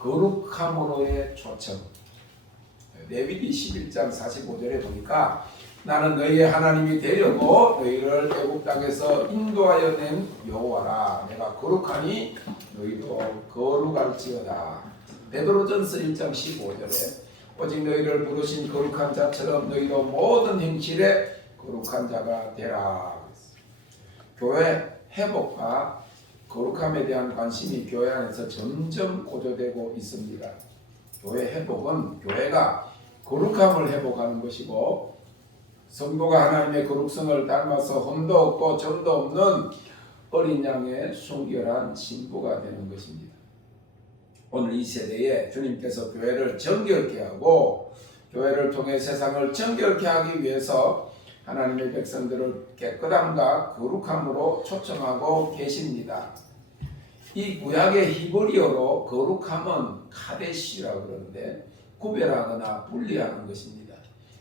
거룩함으로의 초청. 레위기 11장 45절에 보니까 나는 너희의 하나님이 되려고 너희를 애굽 땅에서 인도하여 낸 여호와라. 내가 거룩하니 너희도 거룩할지어다. 베드로전서 1장 15절에 오직 너희를 부르신 거룩한 자처럼 너희도 모든 행실에 거룩한 자가 되라. 교회 회복과 거룩함에 대한 관심이 교회 안에서 점점 고조되고 있습니다. 교회 회복은 교회가 거룩함을 회복하는 것이고 성도가 하나님의 거룩성을 닮아서 흠도 없고 점도 없는 어린 양의 순결한 신부가 되는 것입니다. 오늘 이 세대에 주님께서 교회를 정결케 하고 교회를 통해 세상을 정결케 하기 위해서 하나님의 백성들을 깨끗함과 거룩함으로 초청하고 계십니다. 이 구약의 히브리어로 거룩함은 카데시라고 그러는데 구별하거나 분리하는 것입니다.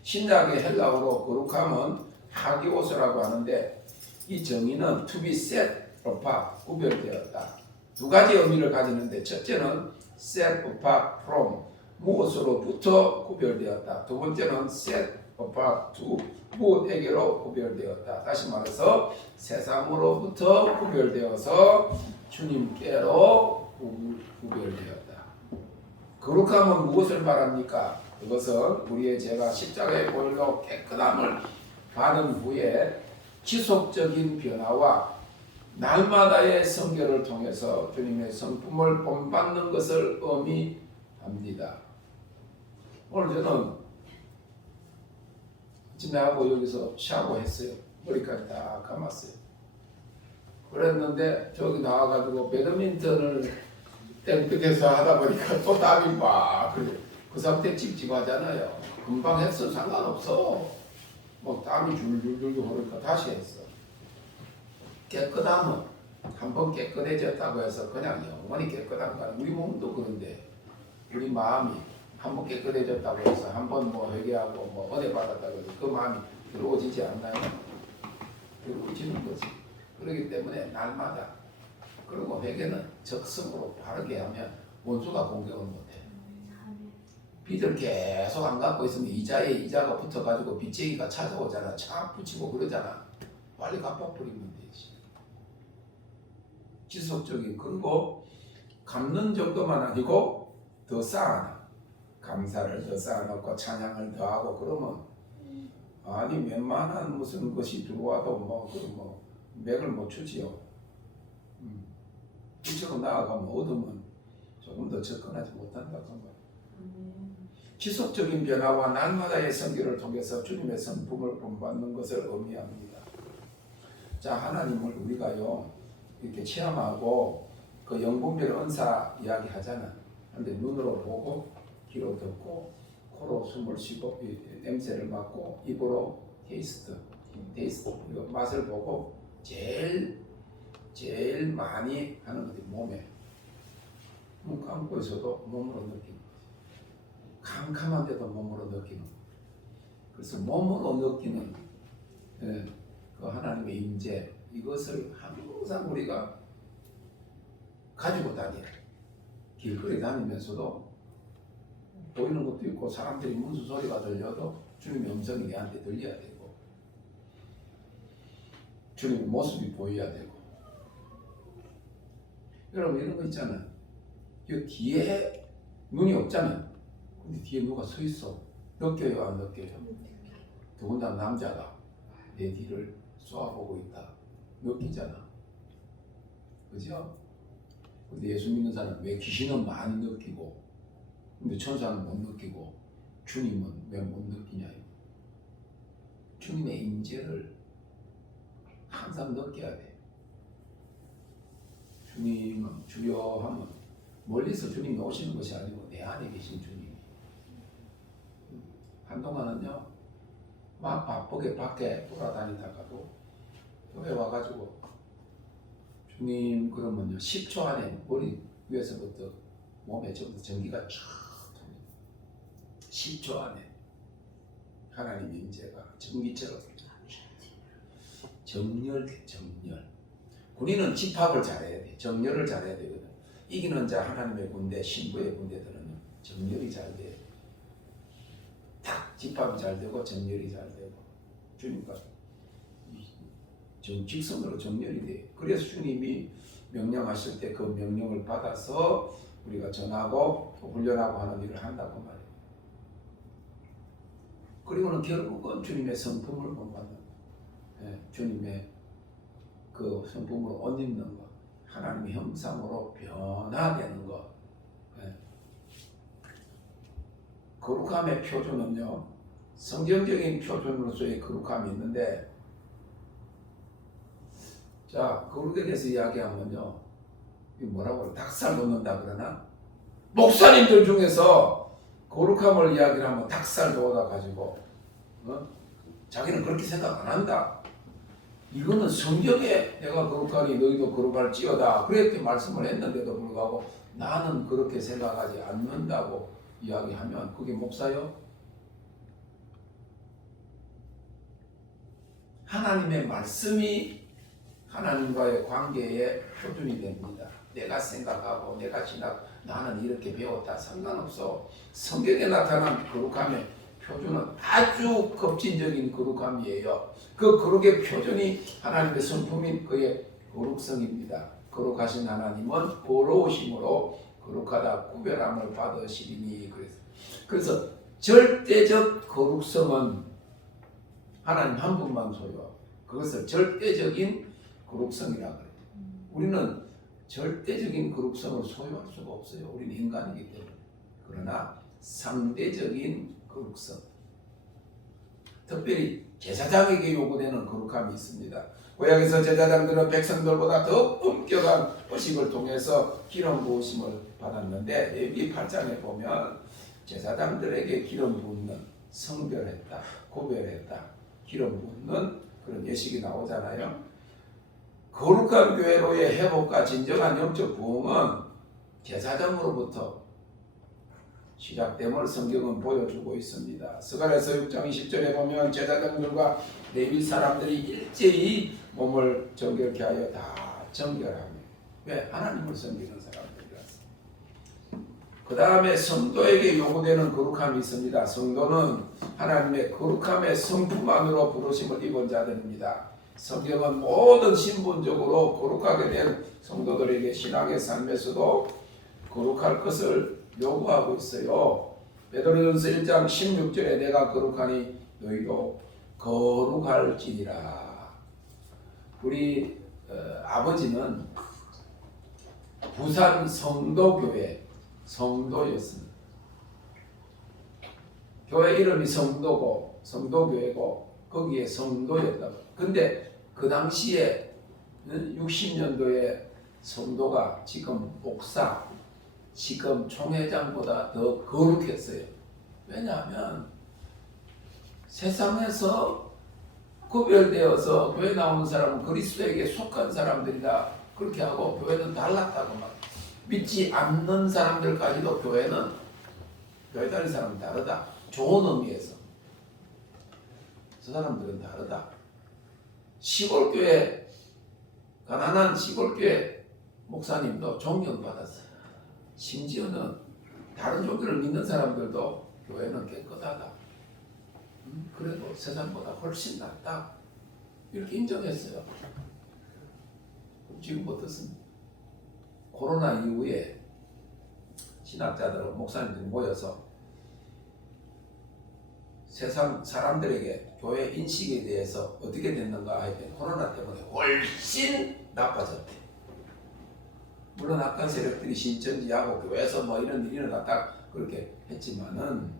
신약의 헬라어로 거룩함은 하기오스라고 하는데 이 정의는 to be set apart, 구별되었다. 두 가지 의미를 가지는데 첫째는 set apart from, 무엇으로부터 구별되었다. 두 번째는 set apart to, 무엇에게로 구별되었다. 다시 말해서 세상으로부터 구별되어서 주님께로 구별되었다. 거룩함은 무엇을 말합니까? 그것은 우리의 죄가 십자가의 보혈로 깨끗함을 받은 후에 지속적인 변화와 날마다의 성결을 통해서 주님의 성품을 본받는 것을 의미합니다. 오늘 저는 아침에하고 여기서 샤워했어요. 머리까지 다 감았어요. 그랬는데 저기 나와가지고 배드민턴을 땡볕에서 하다 보니까 또 땀이 막 그래. 그 상태 찝찝하잖아요. 금방 했어 상관없어. 뭐 땀이 줄줄줄 흐르니까 다시 했어. 깨끗함은 한번 깨끗해졌다고 해서 그냥 영원히 깨끗한 거 아니에요. 우리 몸도 그런데 우리 마음이 한번 깨끗해졌다고 해서 한번 뭐 회개하고 뭐 은혜 받았다고 해서 그 마음이 들어오지지 않나요? 들어오지는 거지. 그렇기 때문에 날마다 그리고 회개는 적성으로 바르게 하면 원수가 공격을 못해. 빚을 계속 안 갚고 있으면 이자에 이자가 붙어가지고 빚쟁이가 찾아오잖아. 착 붙이고 그러잖아. 빨리 갚아버리면 되지. 지속적인. 그리고 갚는 정도만 아니고 더 쌓아놔. 감사를 더 쌓아놓고 찬양을 더 하고 그러면 아니 웬만한 무슨 것이 들어와도 뭐 맥을 못 추지요. 이쪽으로 나아가면 얻으면 조금 더 접근하지 못한다 그런 거예요. 지속적인 변화와 날마다의 성결을 통해서 주님의 성품을 본받는 것을 의미합니다. 자, 하나님을 우리가요 이렇게 체험하고 그 영분별 은사 이야기 하잖아. 근데 눈으로 보고 귀로 듣고 코로 숨을 쉬고 냄새를 맡고 입으로 테이스트 맛을 보고 제일 많이 하는 것이 몸에 눈 감고 있어도 몸으로 느끼는 거지. 캄캄한데도 몸으로 느끼는 거. 그래서 몸으로 느끼는 그 하나님의 임재 이것을 항상 우리가 가지고 다녀야 돼. 길거리 다니면서도 보이는 것도 있고 사람들이 문수 소리가 들려도 주님의 음성이 내한테 들려야 되고 주님의 모습이 보여야 되고. 여러분 이런 거 있잖아. 이 뒤에 눈이 없잖아. 근데 뒤에 누가 서 있어. 느껴요 안 느껴요? 더군다나 남자가 내 뒤를 쏘아보고 있다. 느끼잖아. 그죠? 근데 예수 믿는 사람은 왜 귀신은 많이 느끼고 근데 천사는 못 느끼고 주님은 왜 못 느끼냐. 주님의 임재를 항상 느껴야 돼. 주님은 주여 하면 멀리서 주님이 오시는 것이 아니고 내 안에 계신 주님이. 한동안은요 막 바쁘게 밖에 돌아다니다가도 교회 와가지고 주님 그러면요 10초 안에 머리 위에서부터 몸에 전부 전기가 쫙 통해요. 10초 안에 하나님의 임재가 전기처럼 정렬. 군인은 집합을 잘해야 돼. 정렬을 잘해야 되거든. 이기는 자 하나님의 군대, 신부의 군대들은 정렬이 잘 돼요. 딱 집합이 잘 되고 정렬이 잘 되고 주님과 직선으로 정렬이 돼요. 그래서 주님이 명령하실 때 그 명령을 받아서 우리가 전하고 훈련하고 하는 일을 한다고 말해요. 그리고는 결국은 주님의 성품을 본받는 주님의 그 성품으로 옷 입는 것, 하나님의 형상으로 변화되는 것. 거룩함의 표준은요, 성경적인 표준으로서의 거룩함이 있는데, 자, 거룩에 대해서 이야기하면요, 이 뭐라고 그래? 닭살 돋는다 그러나? 목사님들 중에서 거룩함을 이야기를 하면 닭살 돋아가지고 자기는 그렇게 생각 안 한다. 이거는 성경에 내가 거룩하니 너희도 거룩할지어다 그렇게 말씀을 했는데도 불구하고 나는 그렇게 생각하지 않는다고 이야기하면 그게 목사요? 하나님의 말씀이 하나님과의 관계의 표준이 됩니다. 내가 생각하고 내가 나는 이렇게 배웠다 상관없어. 성경에 나타난 거룩함의 표준은 아주 급진적인 거룩함이에요. 그 거룩의 표준이 하나님의 성품인 그의 거룩성입니다. 거룩하신 하나님은 거로우심으로 거룩하다 구별함을 받으시리니. 그래서 절대적 거룩성은 하나님 한 분만 소유하고 그것을 절대적인 거룩성이라고 그래요. 우리는 절대적인 거룩성을 소유할 수가 없어요. 우리는 인간이기 때문에. 그러나 상대적인 거룩성, 특별히 제사장에게 요구되는 거룩함이 있습니다. 구약에서 제사장들은 백성들보다 더 엄격한 의식을 통해서 기름 부으심을 받았는데 레위기 8장에 보면 제사장들에게 기름 붓는, 성별했다, 구별했다, 기름 붓는 그런 예식이 나오잖아요. 거룩한 교회로의 회복과 진정한 영적 부흥은 제사장으로부터 시작됨을 성경은 보여주고 있습니다. 스가랴서 6장 20절에 보면 제사장들과 레위 사람들이 일제히 몸을 정결케 하여 다 정결하며. 왜? 하나님을 섬기는 사람들이라서. 그 다음에 성도에게 요구되는 거룩함이 있습니다. 성도는 하나님의 거룩함의 성품 안으로 부르심을 입은 자들입니다. 성경은 모든 신분적으로 거룩하게 된 성도들에게 신앙의 삶에서도 거룩할 것을 요구하고 있어요. 베드로전서 1장 16절에 내가 거룩하니 너희도 거룩할지니라. 우리 아버지는 부산 성도교회 성도였습니다. 교회 이름이 성도고 성도교회고 거기에 성도였다고. 근데 그 당시에 60년도에 성도가 지금 목사, 지금 총회장보다 더 거룩했어요. 왜냐하면 세상에서 구별되어서 교회 나오는 사람은 그리스도에게 속한 사람들이다 그렇게 하고 교회는 달랐다고 말. 믿지 않는 사람들까지도 교회 다니는 사람은 다르다. 좋은 의미에서 저 사람들은 다르다. 시골교회 가난한 시골교회 목사님도 존경받았어요. 심지어는 다른 종교를 믿는 사람들도 교회는 깨끗하다. 그래도 세상보다 훨씬 낫다. 이렇게 인정했어요. 지금 어떻습니까? 코로나 이후에 신학자들, 목사님들이 모여서 세상 사람들에게 교회 인식에 대해서 어떻게 됐는가 할 때 코로나 때문에 훨씬 나빠졌대. 물론 악한 세력들이 신천지하고 교회에서 뭐 이런 일이 일어났다 그렇게 했지만은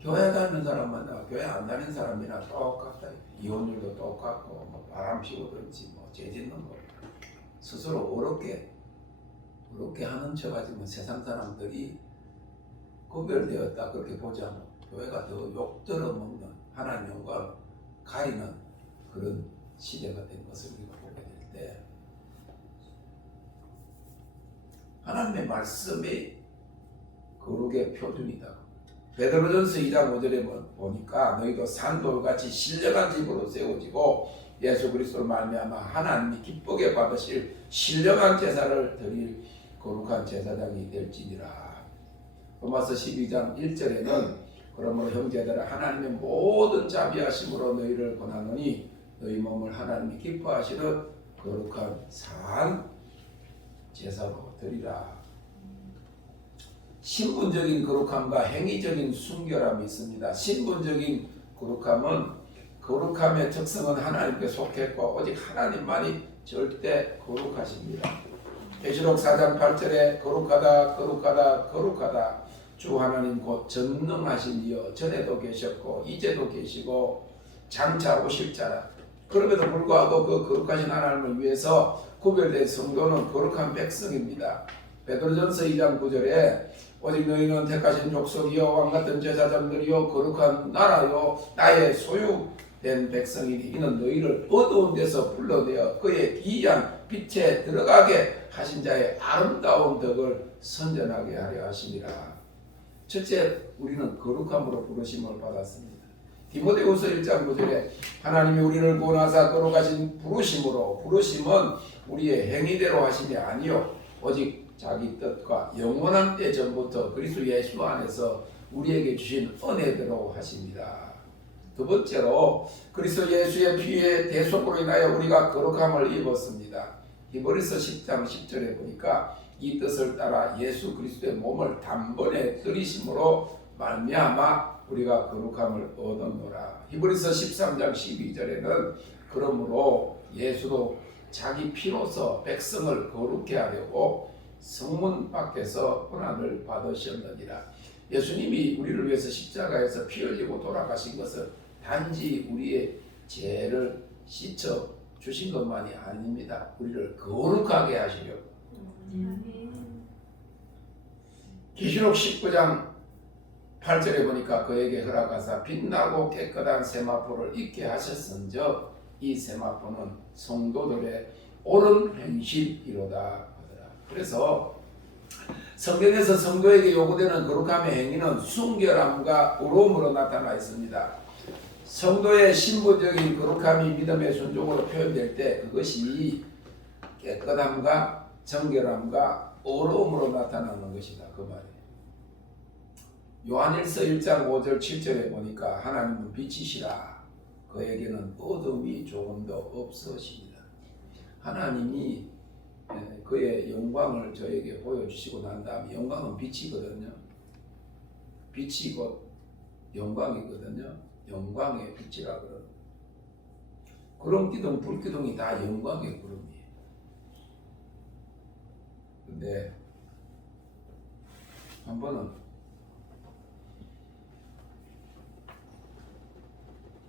교회 다니는 사람마다 교회 안 다니는 사람이나 똑같다. 이혼율도 똑같고 뭐 바람 피우든지 뭐 죄 짓는 거 스스로 어렵게 하는 척하지만 세상 사람들이 구별되었다 그렇게 보자면 교회가 더 욕들어 먹는 하나님 영광을 가리는 그런 시대가 된 것을 우리가 보게 될 때 하나님의 말씀이 거룩의 표준이다. 베드로전서 2장 5절에 보니까 너희도 산돌같이 신령한 집으로 세워지고 예수 그리스도로 말미암아 하나님이 기쁘게 받으실 신령한 제사를 드릴 거룩한 제사장이 될지니라. 로마서 12장 1절에는 그러므로 형제들아 하나님의 모든 자비하심으로 너희를 권하노니 너희 몸을 하나님이 기뻐하시는 거룩한 산 제사로 드리라. 신분적인 거룩함과 행위적인 순결함이 있습니다. 신분적인 거룩함은 거룩함의 특성은 하나님께 속했고 오직 하나님만이 절대 거룩하십니다. 계시록 4장 8절에 거룩하다 거룩하다 거룩하다 주 하나님 곧 전능하신 이여 전에도 계셨고 이제도 계시고 장차 오실 자라. 그럼에도 불구하고 그 거룩하신 하나님을 위해서 구별된 성도는 거룩한 백성입니다. 베드로전서 2장 9절에 오직 너희는 택하신 족속이요 왕같은 제사장들이요 거룩한 나라요 나의 소유된 백성이니 이는 너희를 어두운 데서 불러내어 그의 기이한 빛에 들어가게 하신 자의 아름다운 덕을 선전하게 하려 하심이라. 첫째, 우리는 거룩함으로 부르심을 받았습니다. 디모데후서 1장 9절에 하나님이 우리를 구원하사 거룩하신 부르심으로, 부르심은 우리의 행위대로 하심이 아니요 오직 자기 뜻과 영원한 때 전부터 그리스도 예수 안에서 우리에게 주신 은혜대로 하십니다. 두 번째로 그리스도 예수의 피의 대속으로 인하여 우리가 거룩함을 입었습니다. 히브리서 10장 10절에 보니까 이 뜻을 따라 예수 그리스도의 몸을 단번에 들이심으로 말미암아 우리가 거룩함을 얻었노라. 히브리서 13장 12절에는 그러므로 예수도 자기 피로서 백성을 거룩해 하려고 성문 밖에서 고난을 받으셨느니라. 예수님이 우리를 위해서 십자가에서 피 흘리고 돌아가신 것은 단지 우리의 죄를 씻어 주신 것만이 아닙니다. 우리를 거룩하게 하시려고. 계시록 19장 8절에 보니까 그에게 허락하사 빛나고 깨끗한 세마포를 입게 하셨은즉 이 세마포는 성도들의 옳은 행실이로다 하더라. 그래서 성경에서 성도에게 요구되는 거룩함의 행위는 순결함과 의로움으로 나타나 있습니다. 성도의 신분적인 거룩함이 믿음의 순종으로 표현될 때 그것이 깨끗함과 정결함과 의로움으로 나타나는 것이다 그 말이에요. 요한일서 1장 5절 7절에 보니까 하나님은 빛이시라 그에게는 어둠이 조금도 없으십니다. 하나님이 그의 영광을 저에게 보여주시고 난 다음에 영광은 빛이거든요. 빛이 곧 영광이거든요. 영광의 빛이라 그러는 구름기둥 불기둥이 다 영광의 구름이에요. 근데 한 번은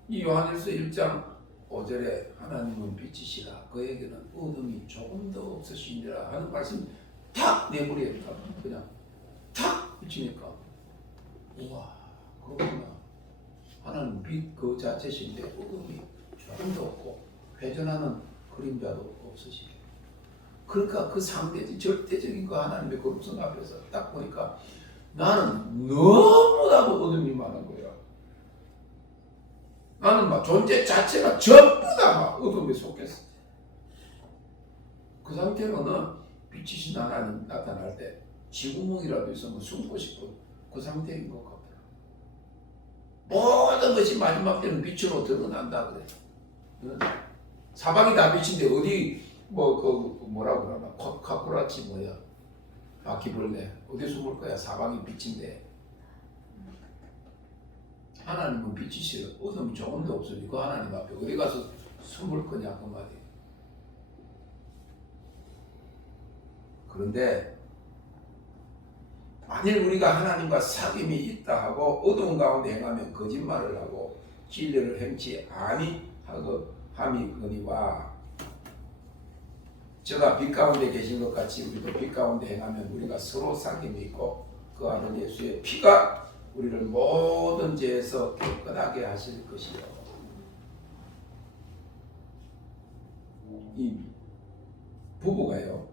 이 요한일서 1장 5절에 하나님은 빛이시라 그에게는 어둠이 조금도 없으시니라 하는 말씀 탁 내버리니까 그냥 탁 비치니까 우와 그렇구나. 하나님 빛 그 자체신데 어둠이 조금도 없고 회전하는 그림자도 없으시게. 그러니까 그 상대적 절대적인 그 하나님의 거룩성 앞에서 딱 보니까 나는 너무나도 어둠이 많은 거야. 나는 막 존재 자체가 전부 다 막 어둠에 속했어. 그 상태로는 빛이신 하나님 나타날 때 지구멍이라도 있으면 숨고 싶은 그 상태인 것 같아요. 모든 것이 마지막 때는 빛으로 드러난다 그래. 사방이 다 빛인데 어디 뭐라고 그러나 카쿠라치 뭐야 바퀴벌레 어디 숨을 거야. 사방이 빛인데 하나님은 빛이시여 어둠이 조금도 없으니 그 하나님 앞에 어디 가서 숨을 거냐 그 말이에요. 그런데 만일 우리가 하나님과 사귐이 있다 하고 어두운 가운데 행하면 거짓말을 하고 진리를 행치 아니함이거니와 저가 빛 가운데 계신 것 같이 우리도 빛 가운데 행하면 우리가 서로 사귐이 있고 그 아들 예수의 피가 우리를 모든 죄에서 깨끗하게 하실 것이요. 이 부부가요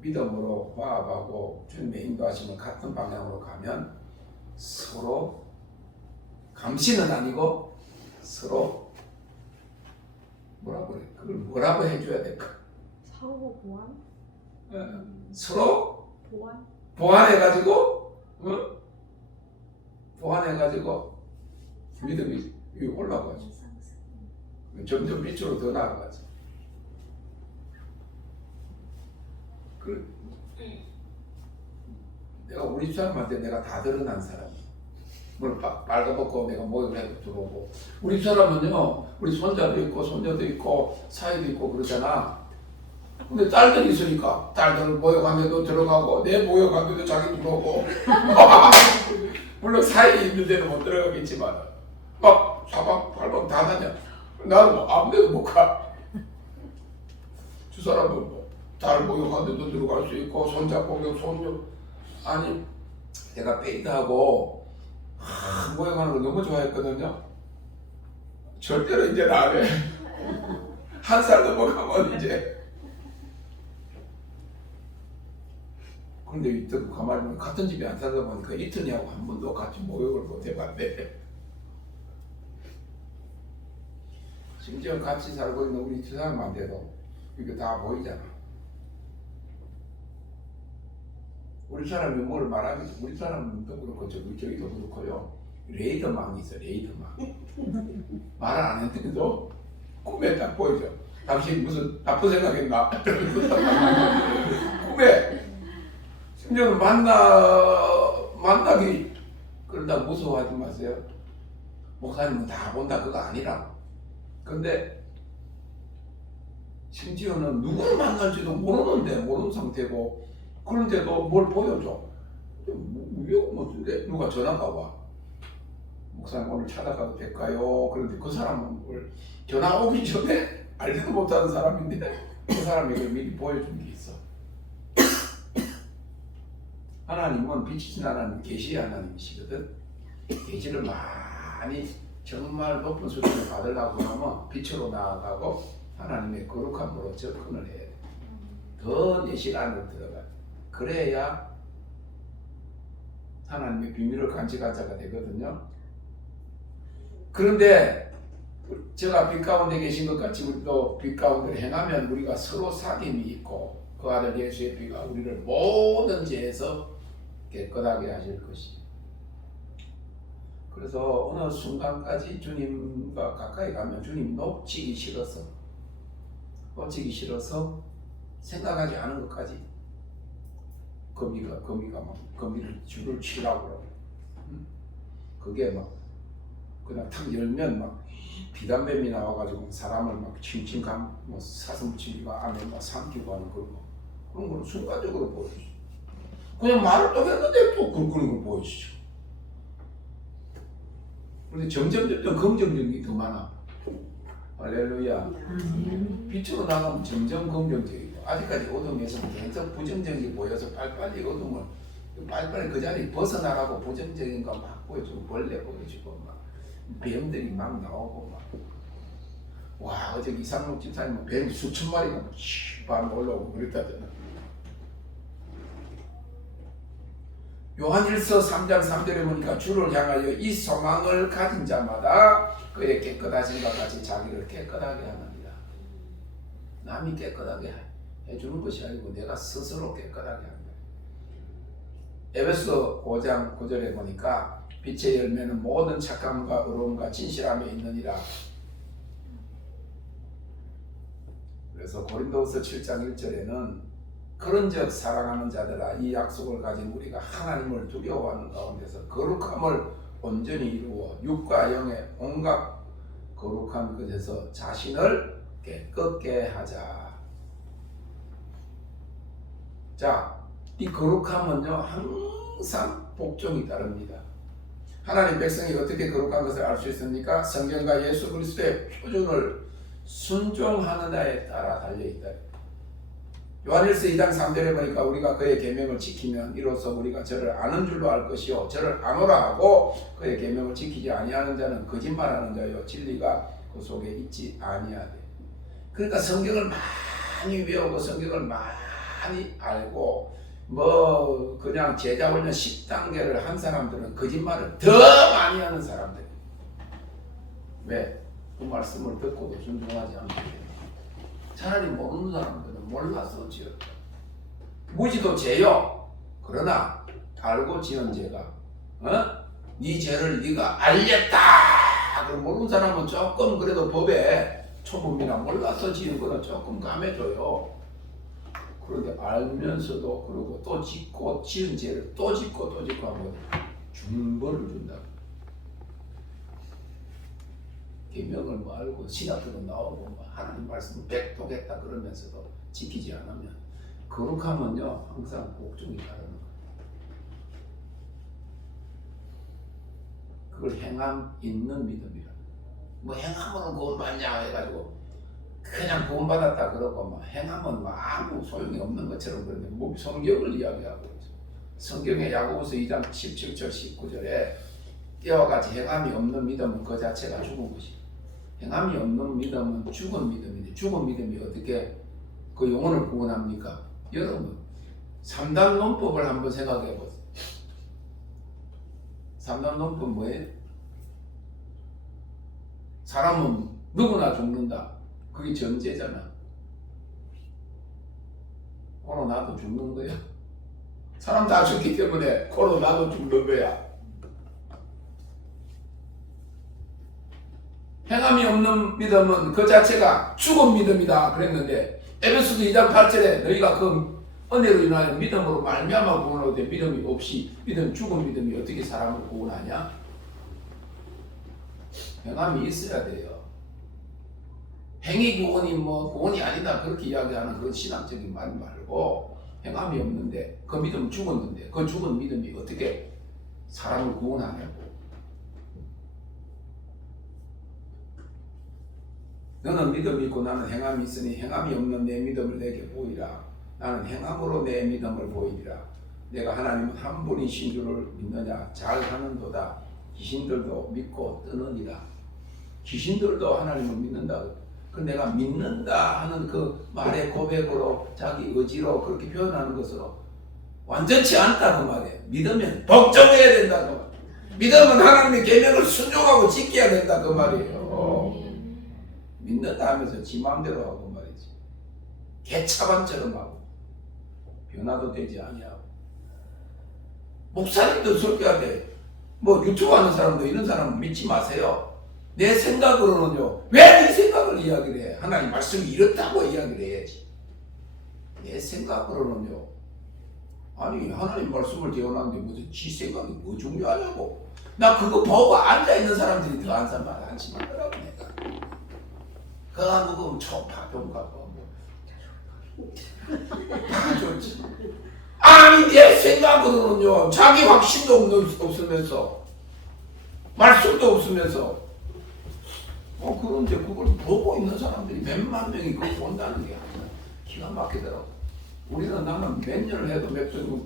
믿음으로 화합하고 주님의 인도하심을 같은 방향으로 가면 서로 감시는 아니고 서로 뭐라고 그래? 그걸 뭐라고 해줘야 될까? 상호 보완? 서로 보완해가지고 믿음이 올라가죠. 점점 밑으로 더 나아가죠. 내가 우리 사람한테 내가 다 드러난 사람이야. 뭘 빨가벗고 내가 모욕을 해도 들어오고. 우리 사람은요, 우리 손자도 있고 손녀도 있고 사이도 있고 그러잖아. 근데 딸들이 있으니까 딸들 모욕하면도 들어가고 내 모욕하면도 자기 들어오고. 물론 사이 있는 데는 못 들어가겠지만 막 사방팔방 다 다녀. 나는 뭐 아무 데도 못 가. 두 사람은 뭐 딸 모욕하는 데도 들어갈 수 있고 손자 모욕 손녀. 아니 내가 페이드하고 모욕하는 걸 너무 좋아했거든요. 절대로 이제는 안 해. 한 살 넘어가면 이제. 근데 이때 가만히 보면 같은 집에 안 살다 보니까 이튼이하고 한 번도 같이 모욕을 못 해봤네. 심지어 같이 살고 있는 우리 두 사람한테도 이게 다 보이잖아. 우리 사람이 뭘 말하면 우리 사람도 그렇고 저기도 그렇고요. 레이더망이 있어. 레이더망. 말을 안 했는데도 꿈에 딱 보이죠. 당신 무슨 나쁜 생각했나? 꿈에. 심지어는 만나기 그런다 무서워하지 마세요. 목사님은 다 본다 그거 아니라. 근데 심지어는 누구를 만날지도 모르는 상태고 그런데도 뭘 보여줘. 위험 못인데 누가 전화가 와. 목사님 오늘 찾아가도 될까요? 그런데 그 사람은 뭘 전화 오기 전에 알지도 못하는 사람인데 그 사람에게 미리 보여준 게 있어. 하나님은 빛이신 하나님, 계시의 하나님이시거든. 계시를 많이 정말 높은 수준을 받으려고 하면 빛으로 나아가고 하나님의 거룩함으로 접근을 해야 돼. 더 내실 안으로 들어가. 그래야 하나님의 비밀을 간직한 자가 되거든요. 그런데 제가 빛 가운데 계신 것 같이 우리도 빛 가운데 행하면 우리가 서로 사귐이 있고 그 아들 예수의 피가 우리를 모든 죄에서 깨끗하게 하실 것이. 그래서 어느 순간까지 주님과 가까이 가면 주님 놓치기 싫어서 생각하지 않은 것까지 거미를 줄을 치라고 그러고 그게 막 그냥 탁 열면 막 비단뱀이 나와가지고 사람을 막 칭칭 뭐 사슴치기가 안에 막 삼키고 하는 그런 걸 순간적으로 보여주죠. 그냥 말을 또 했는데 또 그런 걸 보여주죠. 그런데 점점 긍정적인 게 더 많아. 할렐루야. 빛으로 나가면 점점 긍정적이고 아직까지 어둠에서 계속 부정적인 게 보여서 빨리빨리 어둠을 빨리빨리 그 자리에 벗어나라고 부정적인 거 막 보여주고 벌레 보여주고 막 뱀들이 막 나오고 막. 와 어제 이상록 집사님은 뱀 수천 마리가 밤에 올라오고 그랬다잖아. 요한일서 3장 3절에 보니까 주를 향하여 이 소망을 가진 자마다 그의 깨끗하심과 같이 자기를 깨끗하게 하느니라. 남이 깨끗하게 해주는 것이 아니고 내가 스스로 깨끗하게 한다. 에베소 5장 9절에 보니까 빛의 열매는 모든 착함과 의로움과 진실함에 있느니라. 그래서 고린도후서 7장 1절에는 그런즉 사랑하는 자들아 이 약속을 가진 우리가 하나님을 두려워하는 가운데서 거룩함을 온전히 이루어 육과 영의 온갖 거룩한 것에서 자신을 깨끗게 하자. 자, 이 거룩함은요 항상 복종이 따릅니다. 하나님 백성이 어떻게 거룩한 것을 알 수 있습니까? 성경과 예수 그리스도의 표준을 순종하느냐에 따라 달려있다. 요한일서 2장 3절에 보니까 우리가 그의 계명을 지키면 이로써 우리가 저를 아는 줄로 알 것이요 저를 아노라 하고 그의 계명을 지키지 아니하는 자는 거짓말하는 자요 진리가 그 속에 있지 아니하되. 그러니까 성경을 많이 외우고 성경을 많이 알고 뭐 그냥 제자 훈련 10단계를 한 사람들은 거짓말을 더 많이 하는 사람들. 왜? 그 말씀을 듣고도 순종하지 않기 때문에. 차라리 모르는 사람들은 몰라서 지었다. 무지도 죄요. 그러나 알고 지은 죄가 네 죄를 네가 알렸다. 그럼 모르는 사람은 조금 그래도 법에 초범이나 몰라서 지은 거는 조금 감해줘요. 그런데 알면서도 그러고 또 짓고 지은 죄를 또 짓고 또 짓고 하면 중벌을 준다. 계명을 뭐 알고 신학교도 나오고 뭐 하나님 말씀을 백독했다 그러면서도 지키지 않으면 거룩하면요 항상 복종이 따르는 거예요. 그걸 행함 있는 믿음이라. 뭐 행함으로 구원받냐 해가지고 그냥 구원받았다 그러고 뭐 행함은 뭐 아무 소용이 없는 것처럼 그러는데 뭐 성경을 이야기하고 있죠. 성경의 야고보서 2장 17절 19절에 이와 같이 행함이 없는 믿음은 그 자체가 죽은 것이고 행함이 없는 믿음은 죽은 믿음인데 죽은 믿음이 어떻게 그 영혼을 구원합니까? 여러분 3단 논법을 한번 생각해 보세요. 3단 논법 뭐예요? 사람은 누구나 죽는다. 그게 전제잖아. 코로나도 죽는 거야. 사람 다 죽기 때문에 코로나도 죽는 거야. 행함이 없는 믿음은 그 자체가 죽은 믿음이다 그랬는데 에베소서 2장 8절에 너희가 그 은혜로 인하여 믿음으로 말미암아 구원을 얻되 믿음이 없이 믿음 죽은 믿음이 어떻게 사람을 구원하냐? 행함이 있어야 돼요. 행위 구원이 뭐 구원이 아니다 그렇게 이야기하는 그런 신앙적인 말 말고 행함이 없는데 그 믿음은 죽었는데 그 죽은 믿음이 어떻게 사람을 구원하냐고. 너는 믿음이 있고 나는 행함이 있으니 행함이 없는 내 믿음을 내게 보이라. 나는 행함으로 내 믿음을 보이리라. 내가 하나님은 한 분이신 줄을 믿느냐? 잘하는도다. 귀신들도 믿고 뜨느니라. 귀신들도 하나님을 믿는다. 그 내가 믿는다 하는 그 말의 고백으로 자기 의지로 그렇게 표현하는 것으로 완전치 않다 그 말이에요. 믿으면 복종해야 된다 그 말. 믿으면 하나님의 계명을 순종하고 지켜야 된다 그 말이에요. 믿는다 하면서 지 마음대로 하고 말이지. 개차반처럼 하고 변화도 되지 아니하고. 목사님도 설교하되 뭐 유튜브 하는 사람도 이런 사람 믿지 마세요. 내 생각으로는요. 왜 네 생각을 이야기를 해? 하나님 말씀이 이렇다고 이야기를 해야지. 내 생각으로는요. 아니 하나님 말씀을 대언하는데 무슨 지 생각이 뭐 중요하냐고. 나 그거 보고 앉아있는 사람들이 더 한 사람 안심하더라고 내가. 그가 누구 초파 좀 갖고 다 좋지. 아니 내 생각으로는요. 자기 확신도 없으면서 말씀도 없으면서 그런데 그걸 보고 있는 사람들이 몇만 명이 그걸 본다는 게 기가 막히더라고. 우리는 나는 몇 년을 해도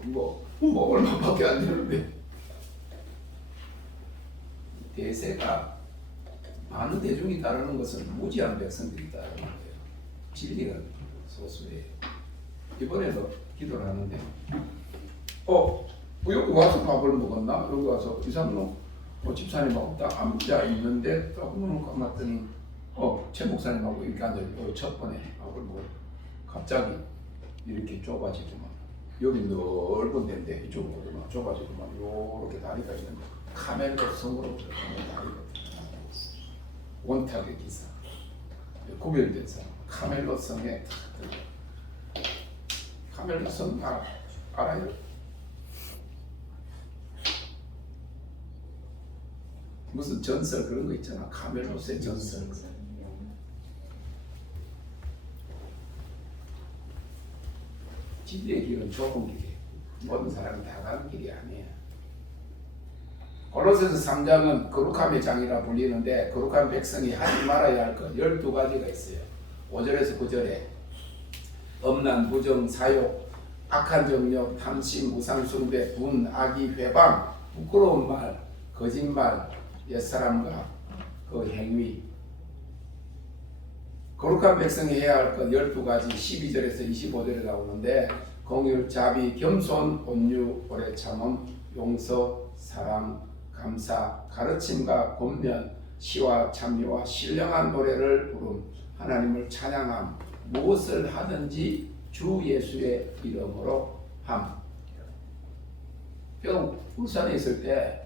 뭐 얼마밖에 안 되는데 대세가 많은 대중이 따르는 것은 무지한 백성들이 따르는 거예요. 진리가 소수예요. 이번에도 기도를 하는데 여기 와서 밥을 먹었나? 여기 와서 이상로 집사님하고 딱 앉아 있는데 딱 눈을 감았더니 최 목사님하고 이렇게 앉아있고 첫 번에 밥을 먹어. 갑자기 이렇게 좁아지더만. 여기 넓은 데인데 이쪽으로 좁아지더만. 요렇게 다리가 있는 거. 카멜로 성으로 들어가는 다리가 원탁의 기사. 구별된 사람. 카멜로 성에 탁 들어가. 카멜로 성 알아요? 무슨 전설 그런 거 있잖아. 카멜로스의 전설. 진리의 길은 좁은 길이에요. 모든 사람이 다 가는 길이 아니에요. 골로새서 3장은 거룩함의 장이라 불리는데 거룩한 백성이 하지 말아야 할 것 12가지가 있어요. 5절에서 9절에 엄난, 부정, 사욕, 악한 정력, 탐심, 우상숭배, 분, 악의, 회방, 부끄러운 말, 거짓말, 옛사람과 그 행위. 거룩한 백성이 해야 할 것 12가지 12절에서 25절에 나오는데 공율, 자비, 겸손, 온유, 오래 참음, 용서, 사랑, 감사, 가르침과 권면, 시와 찬미와 신령한 노래를 부름, 하나님을 찬양함, 무엇을 하든지 주 예수의 이름으로 함. 울산에 있을 때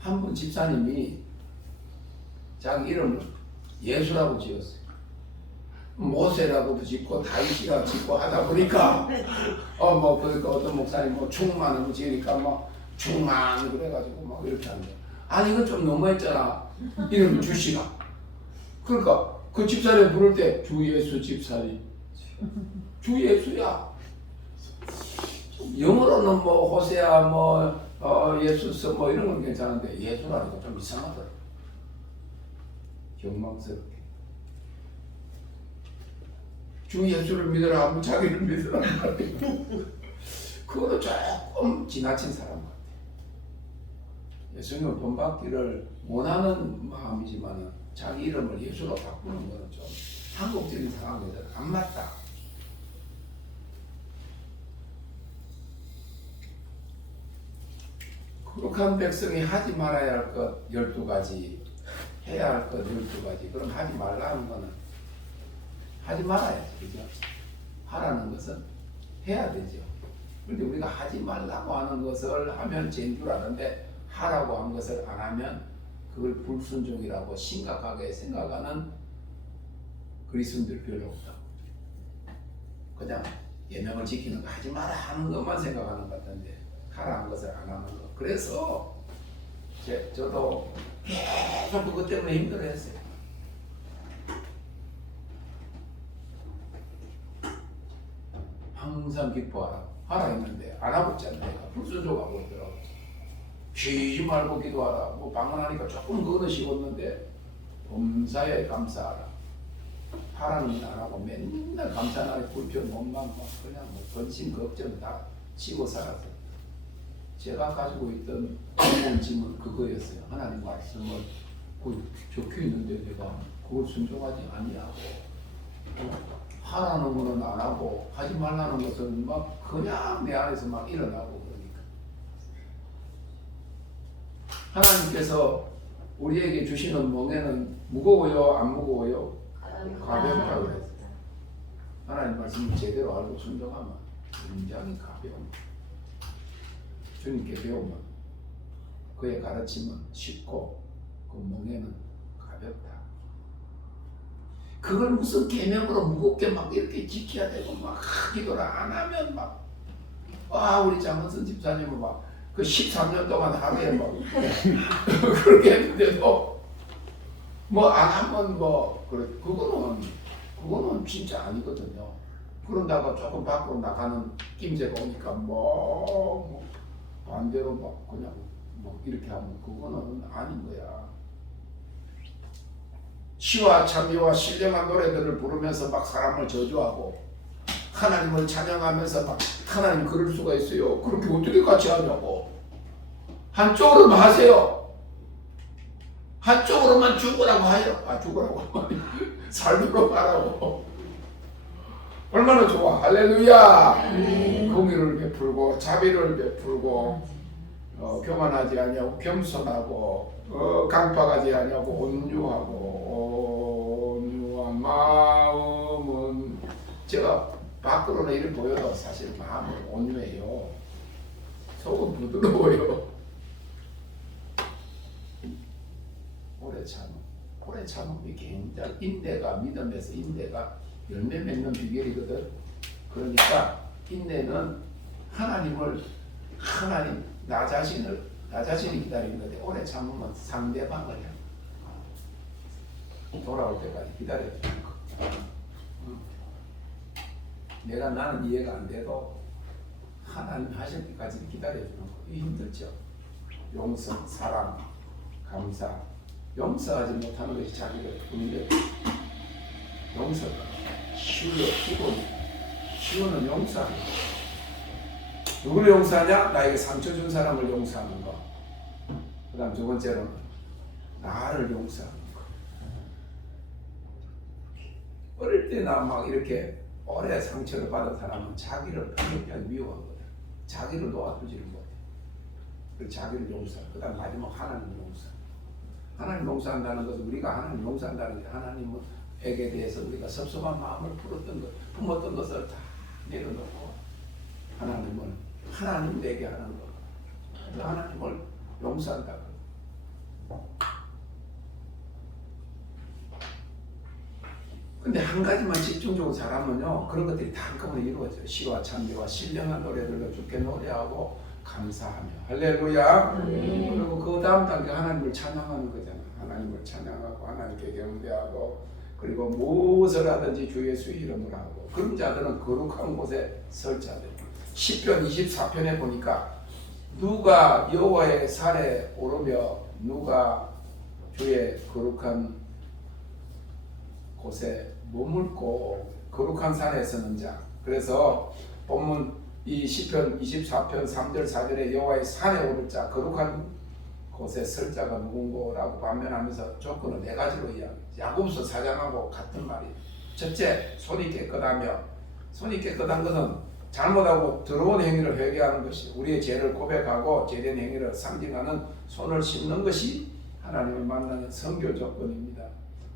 한 분 집사님이 자기 이름을 예수라고 지었어요. 모세라고도 짓고 다윗이라고 짓고 하다 보니까 그러니까 어떤 목사님 충만을 지으니까 충만 그래가지고 이렇게 하는 거야. 아니 이건 좀 너무했잖아. 이름 주시가. 그러니까 그 집사님 부를 때 주 예수 집사님. 주 예수야. 영어로는 호세아 예수스 이런 건 괜찮은데 예수라니까 좀 이상하더라. 경망스럽게. 주 예수를 믿으라 하면 자기를 믿으라 말이야. 그거는 조금 지나친 사람 같아. 예수님은 본받기를 원하는 마음이지만 자기 이름을 예수로 바꾸는 거는 좀 한국적인 상황에서 안 맞다. 거룩한 백성이 하지 말아야 할 것 12가지, 해야 할 것 12가지. 그럼 하지 말라는 거는 하지 말아야지. 그죠? 하라는 것은 해야 되죠. 그런데 우리가 하지 말라고 하는 것을 하면 죄인 줄 아는데 하라고 한 것을 안 하면 그걸 불순종이라고 심각하게 생각하는 그리스도인들 별로 없다. 그냥 예명을 지키는 거 하지 마라 하는 것만 생각하는 것 같은데 하라 한 것을 안 하는 것. 그래서 저도 계속 그것 때문에 힘들어했어요. 항상 기뻐하라. 하라 했는데 안 하고 있잖아요. 불순종하고 있더라고요. 쉬지 말고 기도하라. 방언하니까 조금 그거는 쉬웠는데 범사에 감사하라. 하라는 건 안 하고 맨날 감사하라. 불평 원망 그냥 근심 걱정 다 치고 살았어요. 제가 가지고 있던 무거운 짐은 그거였어요. 하나님 말씀을 적혀 있는데 내가 그걸 순종하지 아니하고 하라는 거는 안 하고 하지 말라는 것은 그냥 내 안에서 일어나고 그러니까 하나님께서 우리에게 주시는 멍에는 무거워요? 안 무거워요? 가볍다고 그랬어요. 하나님 말씀을 제대로 알고 순종하면 굉장히 가벼운 주님께 배우면 그의 가르침은 쉽고 그 멍에는 가볍다. 그걸 무슨 계명으로 무겁게 이렇게 지켜야 되고 기도를 안 하면 우리 장원선 집사님은 그 13년 동안 하루에 그렇게 했는데도 안 하면 그거는 진짜 아니거든요. 그런다고 조금 밖으로 나가는 낌새가 오니까 반대로 그냥 이렇게 하면 그거는 아닌 거야. 시와 찬미와 신령한 노래들을 부르면서 사람을 저주하고 하나님을 찬양하면서 하나님 그럴 수가 있어요. 그렇게 어떻게 같이 하냐고. 한쪽으로만 하세요. 한쪽으로만 죽으라고 하요. 죽으라고 살도록 하라고. 얼마나 좋아. 할렐루야. 공의를 베풀고 자비를 베풀고 교만하지 아니하고 겸손하고 강박하지 아니하고 온유한 마음은 제가 밖으로는 이렇게 보여도 사실 마음은 온유해요. 속은 부드러워요. 오래 참음이 굉장히 인내가 믿음에서 인내가 열매 맺는 비결이거든. 그러니까 인내는 나 자신이 기다리는 건데 오래 참으면 상대방을 돌아올 때까지 기다려주는 거. 나는 이해가 안 돼도 하나님 하실 때까지 기다려주는 거. 이 힘들죠. 용서, 사랑, 감사. 용서하지 못하는 것이 자기를 뿐인데 용서가 쉬워요. 쉬워는 용서하는 거. 누구를 용서하냐? 나에게 상처 준 사람을 용서하는 거. 그 다음 두 번째로는 나를 용서하는 거. 어릴 때나 이렇게 오래 상처를 받은 사람은 자기를 편히 미워하거든. 자기를 놓아두지를 못해. 그래서 자기를 용서하고 그 다음 마지막 하나님을 용서하고. 하나님 용서한다는 것은 우리가 하나님 용서한다는 게 하나님에게 대해서 우리가 섭섭한 마음을 품었던 것을 다 내려놓고 하나님을 하나님 되게 하는 거. 하나님을 용서한다. 근데 한 가지만 집중적으로 잘하면요, 그런 것들이 다 한꺼번에 이루어져요. 시와 찬미와 신령한 노래들로 주께 노래하고 감사하며 할렐루야. 그리고 그 다음 단계 하나님을 찬양하는 거잖아. 하나님을 찬양하고 하나님께 경배하고, 그리고 무엇을 하든지 주 예수의 이름을 하고. 그런 자들은 거룩한 곳에 설 자들. 시편 24편에 보니까 누가 여호와의 산에 오르며 누가 주의 거룩한 곳에 머물고 거룩한 산에 서는 자. 그래서 본문 이 시편 24편 3절 4절에 여호와의 산에 오를 자, 거룩한 곳에 설 자가 누군고라고 반면하면서 조건을 네 가지로 이야기해요. 야고보서 4장하고 같은 말이에요. 첫째, 손이 깨끗하며, 손이 깨끗한 것은 잘못하고 더러운 행위를 회개하는 것이, 우리의 죄를 고백하고 죄된 행위를 상징하는 손을 씻는 것이 하나님을 만나는 선교 조건입니다.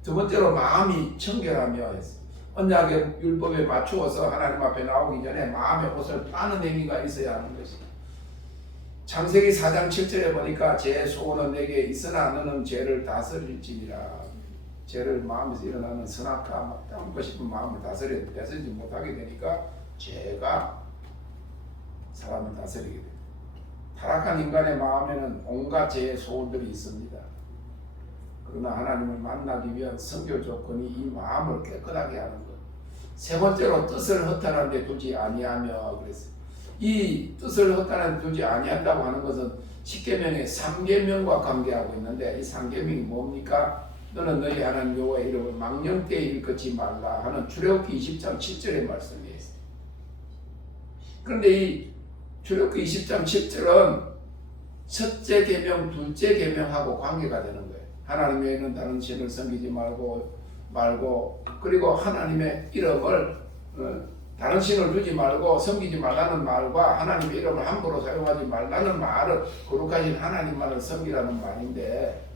두 번째로 마음이 청결하며 했어요. 언약의 율법에 맞추어서 하나님 앞에 나오기 전에 마음의 옷을 빠는 행위가 있어야 하는 것이다. 창세기 4장 7절에 보니까 제 소원은 내게 있으나 너는 죄를 다스릴지니라. 죄를 마음에서 일어나는 선악과 막 담고 싶은 마음을 다스리지 못하게 되니까 죄가 사람을 다스리게 됩니다. 타락한 인간의 마음에는 온갖 죄의 소원들이 있습니다. 그러나 하나님을 만나기 위한 선교 조건이 이 마음을 깨끗하게 하는 것. 세 번째로 뜻을 허탄한 데 두지 아니하며 그랬어요. 이 뜻을 허탄한 데 두지 아니한다고 하는 것은 십계명의 3계명과 관계하고 있는데, 이 3계명이 뭡니까? 너는 너희 하나님 여호와의 이름을 망령되이 일컫지 말라 하는 출애굽기 20장 7절의 말씀이 있어요. 그런데 이 출애굽기 20장 7절은 첫째 계명, 둘째 계명하고 관계가 되는 거예요. 하나님 외에는 다른 신을 섬기지 말고 그리고 하나님의 이름을 다른 신을 두지 말고 섬기지 말라는 말과 하나님의 이름을 함부로 사용하지 말라는 말은 거룩하신 하나님만을 섬기라는 말인데,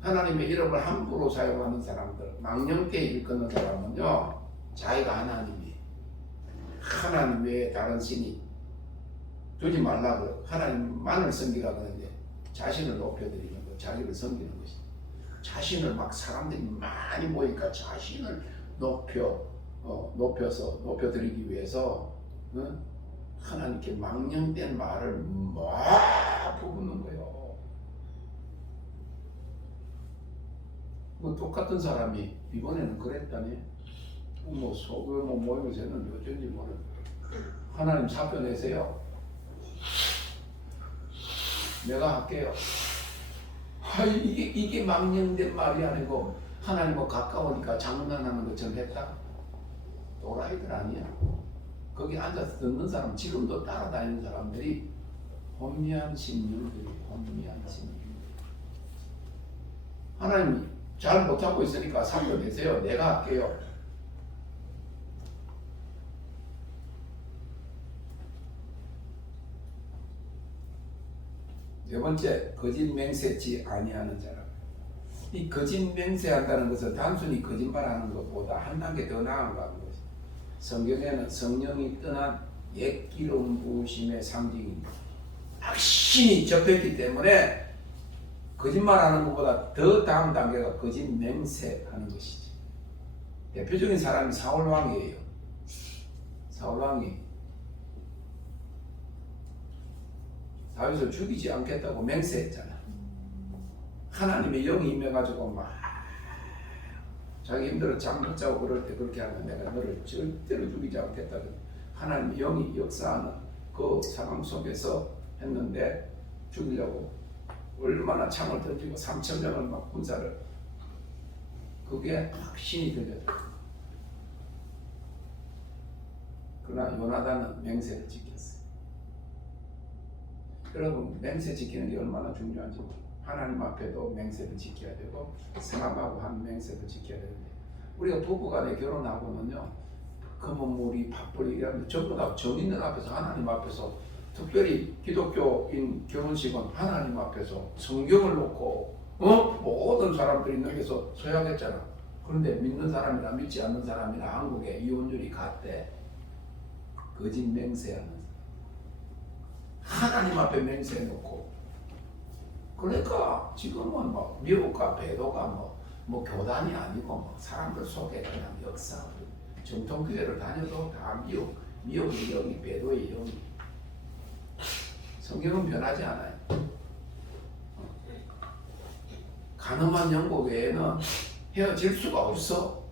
하나님의 이름을 함부로 사용하는 사람들, 망령되이 일컫는 사람은요, 자기가 하나님 외에 다른 신이 두지 말라고 하나님만을 섬기라고 하는데 자신을 높여드리는 것, 자기를 섬기는 것이. 자신을 막 사람들이 많이 모이니까 자신을 높여드리기 위해서 하나님께 망령된 말을 막 부르는 거예요. 뭐 똑같은 사람이 이번에는 그랬다니. 소규모 모임에서 했는데 어쩐지 모르겠어요. 하나님 사표 내세요. 내가 할게요. 이게 망령된 말이 아니고 하나님과 가까우니까 장난하는 것처럼 했다. 또라이들 아니야. 거기 앉아서 듣는 사람, 지금도 따라다니는 사람들이 혼미한 심령들이. 하나님이 잘 못하고 있으니까 사표 내세요. 내가 할게요. 네 번째, 거짓 맹세치 아니하는 자라. 이 거짓 맹세한다는 것은 단순히 거짓말하는 것보다 한 단계 더 나아간 것이. 성경에는 성령이 떠난 옛 기름 부으심의 상징입니다. 확신이 접했기 때문에 거짓말하는 것보다 더 다음 단계가 거짓 맹세하는 것이지. 대표적인 사람이 사울 왕이에요. 사울 왕이 다윗을 죽이지 않겠다고 맹세했잖아. 하나님의 영이 임해가지고 막 자기 힘들어 잠 못 자고 그럴 때 그렇게 하면 내가 너를 절대로 죽이지 않겠다. 하나님의 영이 역사하는 그 상황 속에서 했는데 죽이려고 얼마나 창을 던지고 3,000명을 막 군사를, 그게 확신이 들렸다. 그러나 요나단은 맹세를 지켰어요. 여러분, 맹세 지키는 게 얼마나 중요한지 하나님 앞에도 맹세를 지켜야 되고 생각하고 한 맹세를 지켜야 되는데, 우리가 부부간에 결혼하고는요, 금은물이 팥불이 이런 전부 다 정인들 앞에서, 하나님 앞에서, 특별히 기독교인 결혼식은 하나님 앞에서 성경을 놓고 모든 사람들이 있는 데서 서야겠잖아. 그런데 믿는 사람이나 믿지 않는 사람이나 한국의 이혼율이 같대. 거짓 맹세하는 사람. 하나님 앞에 맹세해놓고. 그러니까 지금은 뭐 미혹과 배도가 뭐 교단이 아니고 뭐 사람들 속에 그냥 역사. 정통교회를 다녀도 다 미혹의 영이, 배도의 영이. 성경은 변하지 않아요. 가늠한 영국 외에는 헤어질 수가 없어.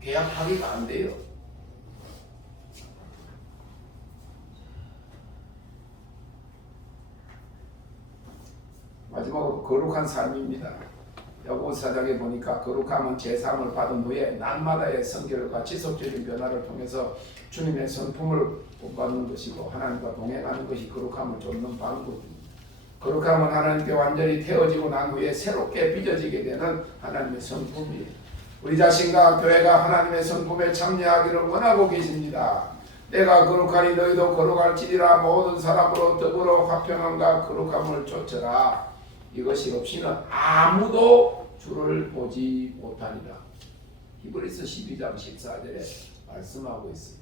계약하기가 안 돼요. 마지막으로 거룩한 삶입니다. 야고보서 4장에 보니까 거룩함은 제3을 받은 후에 날마다의 성결과 지속적인 변화를 통해서 주님의 성품을 본받는 것이고 하나님과 동행하는 것이 거룩함을 좇는 방법입니다. 거룩함은 하나님께 완전히 태워지고 난 후에 새롭게 빚어지게 되는 하나님의 성품이에요. 우리 자신과 교회가 하나님의 성품에 참여하기를 원하고 계십니다. 내가 거룩하니 너희도 거룩할지니라. 모든 사람으로 더불어 화평함과 거룩함을 좇으라. 이것이 없이는 아무도 주를 보지 못하리라. 히브리서 12장 14절에 말씀하고 있어요.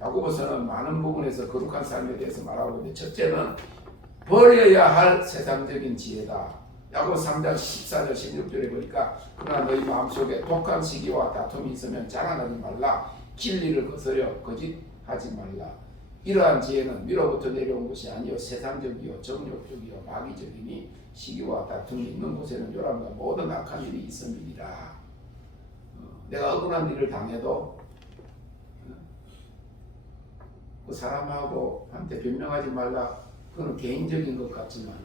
야고보서는 많은 부분에서 거룩한 삶에 대해서 말하고 있는데, 첫째는 버려야 할 세상적인 지혜다. 야고보서 3장 14절 16절에 보니까 그러나 너희 마음속에 독한 시기와 다툼이 있으면 자랑하지 말라. 진리를 거스려 거짓하지 말라. 이러한 지혜는 위로부터 내려온 것이 아니요 세상적이요 정욕적이요 마귀적이니 시기와 다툼이 있는 곳에는 요람과 모든 악한 일이 있음이니라. 내가 억울한 일을 당해도 그 사람하고 한테 변명하지 말라. 그건 개인적인 것 같지만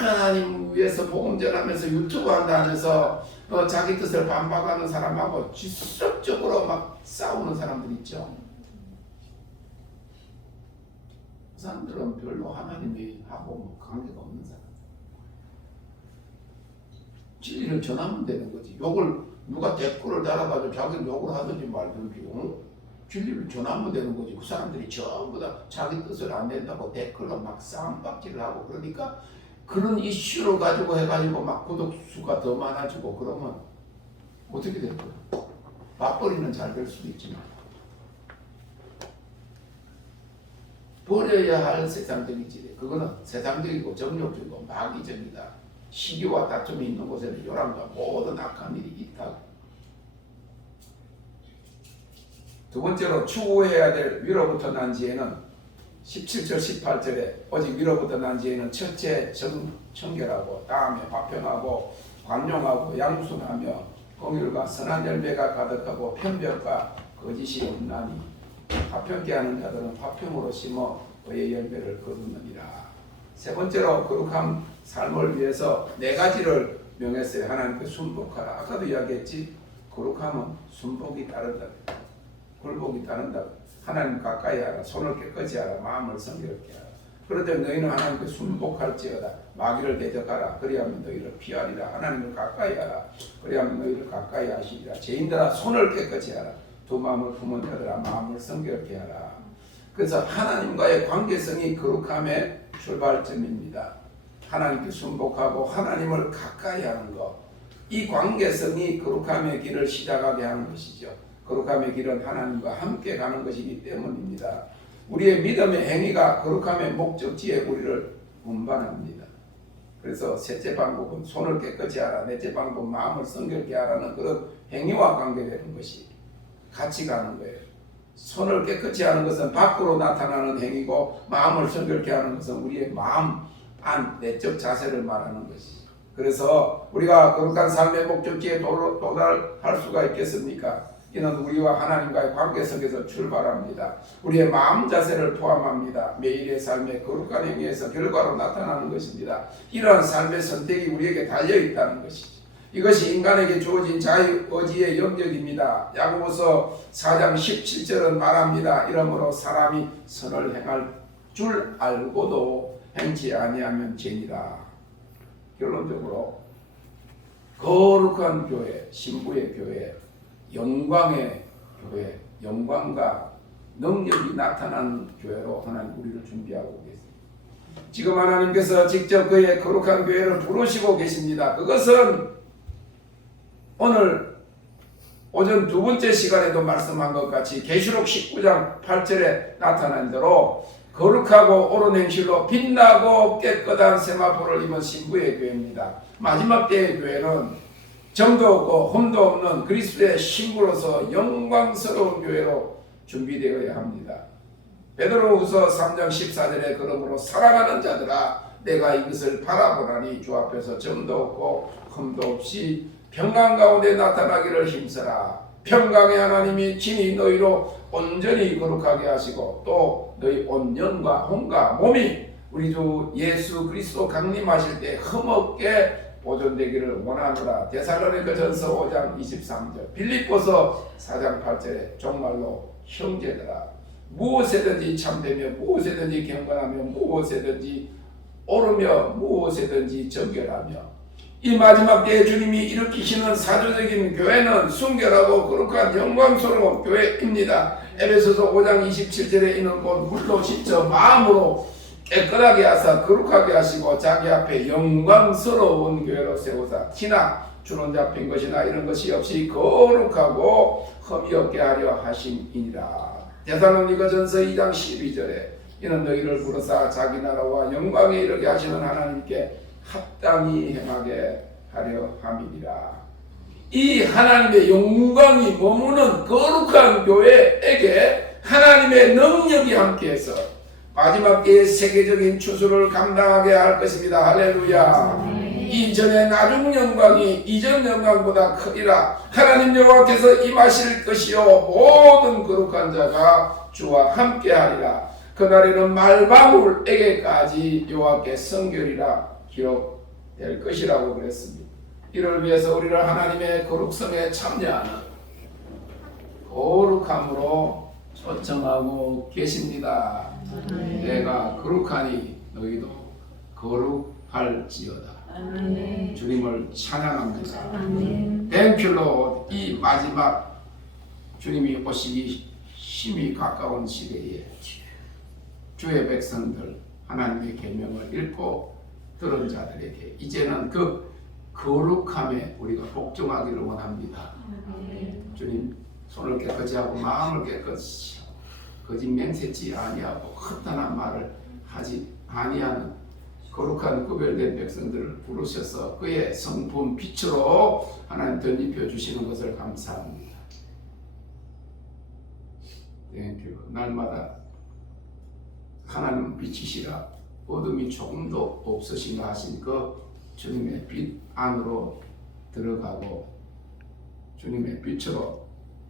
하나님 위해서 복음 전하면서 유튜브 한다면서 자기 뜻을 반박하는 사람하고 지속적으로 막 싸우는 사람들 있죠. 그 사람들은 별로 하나님이 하고 관계가 없는 사람. 진리를 전하면 되는 거지. 욕을 누가 댓글을 달아가지고 자기는 욕을 하든지 말든지 진리를 전하면 되는 거지. 그 사람들이 전부 다 자기 뜻을 안 낸다고 댓글로 막 싸움박질을 하고 그러니까 그런 이슈를 가지고 해가지고 막 구독수가 더 많아지고 그러면 어떻게 될 거야? 맞벌이는 잘 될 수도 있지만 버려야 할 세상적인 지혜, 그거는 세상적이고 정욕적이고 마귀적이다. 시기와 다툼이 있는 곳에는 요람과 모든 악한 일이 있다고. 두 번째로 추구해야 될 위로부터 난 지혜는 17절 18절에 오직 위로부터 난 지혜는 첫째 청결하고 다음에 화평하고 관용하고 양순하며 공율과 선한 열매가 가득하고 편벽과 거짓이 없나니 화평케 하는 자들은 화평으로 심어 의의 열매를 거두느니라. 세 번째로 거룩한 삶을 위해서 네 가지를 명했어요. 하나님께 순복하라. 아까도 이야기했지. 거룩함은 순복이 따른다. 굴복이 따른다. 하나님 가까이 하라. 손을 깨끗이 하라. 마음을 성결케 하라. 그런데 너희는 하나님께 순복할지어다. 마귀를 대적하라. 그리하면 너희를 피하리라. 하나님을 가까이 하라. 그리하면 너희를 가까이 하시리라. 죄인들아 손을 깨끗이 하라. 두 마음을 품은 자들아 마음을 성결케 하라. 그래서 하나님과의 관계성이 거룩함의 출발점입니다. 하나님께 순복하고 하나님을 가까이 하는 것. 이 관계성이 거룩함의 길을 시작하게 하는 것이죠. 거룩함의 길은 하나님과 함께 가는 것이기 때문입니다. 우리의 믿음의 행위가 거룩함의 목적지에 우리를 운반합니다. 그래서 셋째 방법은 손을 깨끗이 하라. 넷째 방법은 마음을 성결케 하라는 그런 행위와 관계되는 것이 같이 가는 거예요. 손을 깨끗이 하는 것은 밖으로 나타나는 행위고 마음을 성결케 하는 것은 우리의 마음 안 내적 자세를 말하는 것이죠. 그래서 우리가 거룩한 삶의 목적지에 도달할 수가 있겠습니까? 이는 우리와 하나님과의 관계 속에서 출발합니다. 우리의 마음 자세를 포함합니다. 매일의 삶의 거룩한 행위에서 결과로 나타나는 것입니다. 이러한 삶의 선택이 우리에게 달려있다는 것이죠. 이것이 인간에게 주어진 자유의지의 영역입니다. 야고보서 4장 17절은 말합니다. 이러므로 사람이 선을 행할 줄 알고도 행치 아니하면 죄니라. 결론적으로 거룩한 교회, 신부의 교회, 영광의 교회, 영광과 능력이 나타나는 교회로 하나님 우리를 준비하고 계십니다. 지금 하나님께서 직접 그의 거룩한 교회를 부르시고 계십니다. 그것은 오늘 오전 두 번째 시간에도 말씀한 것 같이 계시록 19장 8절에 나타난 대로 거룩하고 옳은 행실로 빛나고 깨끗한 세마포를 입은 신부의 교회입니다. 마지막 때의 교회는 점도 없고 흠도 없는 그리스도의 신부로서 영광스러운 교회로 준비되어야 합니다. 베드로후서 3장 14절에 그러므로 사랑하는 자들아 내가 이것을 바라보라니 주 앞에서 점도 없고 흠도 없이 평강 가운데 나타나기를 힘써라. 평강의 하나님이 친히 너희로 온전히 거룩하게 하시고 또 너희 온 영과 혼과 몸이 우리 주 예수 그리스도 강림하실 때 흠없게 보존되기를 원하노라. 데살로니가전서 5장 23절, 빌립보서 4장 8절에 정말로 형제들아 무엇에든지 참되며 무엇에든지 경건하며 무엇에든지 오르며 무엇에든지 정결하며 이 마지막 때에 주님이 일으키시는 사조적인 교회는 순결하고 거룩한 영광스러운 교회입니다. 에베소서 5장 27절에 있는 곧 물로 씻어 마음으로 깨끗하게 하사 거룩하게 하시고 자기 앞에 영광스러운 교회로 세우사 티나 주는 잡힌 것이나 이런 것이 없이 거룩하고 흠이 없게 하려 하심이니라. 데살로니가전서 2장 12절에 이는 너희를 부르사 자기 나라와 영광에 이르게 하시는 하나님께 합당히 행하게 하려 함이니라. 이 하나님의 영광이 머무는 거룩한 교회에게 하나님의 능력이 함께해서 마지막 때의 세계적인 추수를 감당하게 할 것입니다. 할렐루야. 이전의 나중 영광이 이전 영광보다 크리라. 하나님 여호와께서 임하실 것이요 모든 거룩한 자가 주와 함께하리라. 그날에는 말방울에게까지 여호와께 성결이라 기록될 것이라고 그랬습니다. 이를 위해서 우리를 하나님의 거룩성에 참여하는 거룩함으로 초청하고 계십니다. 내가 거룩하니 너희도 거룩할지어다. 주님을 찬양합니다. 땡큐로 이 마지막 주님이 오시기 심히 가까운 시대에 주의 백성들 하나님의 계명을 읽고 들은 자들에게 이제는 그 거룩함에 우리가 복종하기를 원합니다. 주님 손을 깨끗이 하고 마음을 깨끗이 하고 거짓 맹세치 아니하고 허탄한 말을 하지 아니하는 거룩한 구별된 백성들을 부르셔서 그의 성품 빛으로 하나님 덧입혀 주시는 것을 감사합니다. 날마다 하나님 빛이시라 어둠이 조금도 없으신가 하신 그 주님의 빛 안으로 들어가고 주님의 빛으로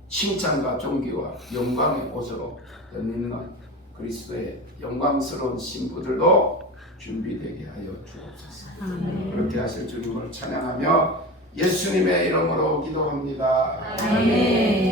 칭찬과 존귀와 영광의 옷으로 덧입는 그리스도의 영광스러운 신부들도 준비되게 하여 주옵소서. 그렇게 하실 주님을 찬양하며 예수님의 이름으로 기도합니다. 아멘.